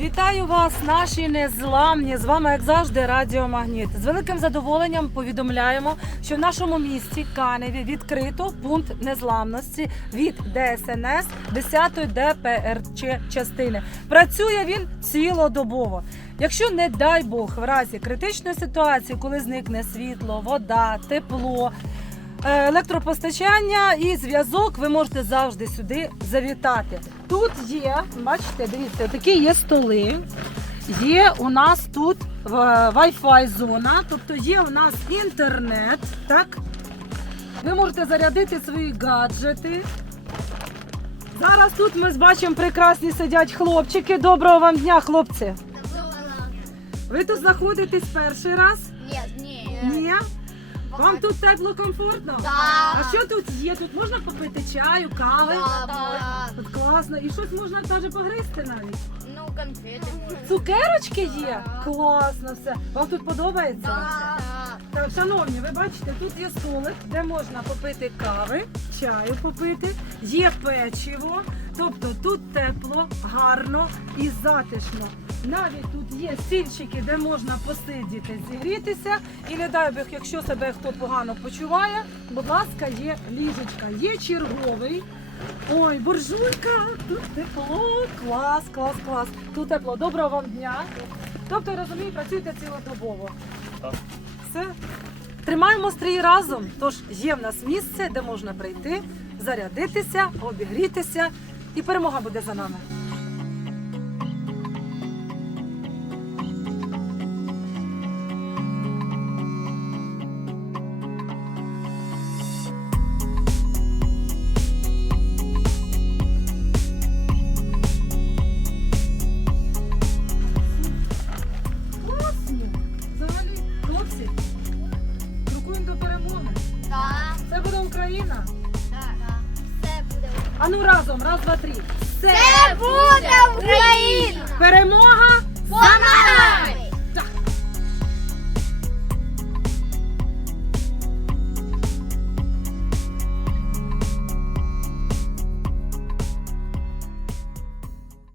Вітаю вас, наші незламні. З вами, як завжди, Радіо Магніт. З великим задоволенням повідомляємо, що в нашому місті Каневі відкрито пункт незламності від ДСНС 10-ї ДПРЧ частини. Працює він цілодобово. Якщо, не дай Бог, в разі критичної ситуації, коли зникне світло, вода, тепло, електропостачання і зв'язок, ви можете завжди сюди завітати. Тут є, бачите, дивіться, такі є столи. Є у нас тут е, Wi-Fi зона, тобто є у нас інтернет. Так? Ви можете зарядити свої гаджети. Зараз тут ми бачимо прекрасні сидять хлопчики. Доброго вам дня, хлопці. Ви тут знаходитесь перший раз? Нет, нет. Ні? Вам тут тепло, комфортно? Да. А що тут є? Тут можна попити чаю, кави? Да, да. Тут класно. І щось можна навіть погризти навіть. Ну, конфеты. Цукерочки є? Класно все. Вам тут подобається? Да. Так, шановні, ви бачите, тут є столик, де можна попити кави, чаю попити, є печиво, тобто тут тепло, гарно і затишно. Навіть тут є стільчики, де можна посидіти, зігрітися. І не дай Бог, якщо себе хто погано почуває, будь ласка, є ліжечка, є черговий. Ой, буржуйка, тут тепло, клас, клас, клас. Тут тепло. Доброго вам дня. Тобто, розумію, працюєте цілодобово. Все. Тримаємо стрій разом. Тож є в нас місце, де можна прийти, зарядитися, обігрітися, і перемога буде за нами. Взагалі, хлопці, крокуємо до перемоги. Це буде Україна. Да. Все буде. А ну разом, раз, два, три. Це буде Україна! перемога!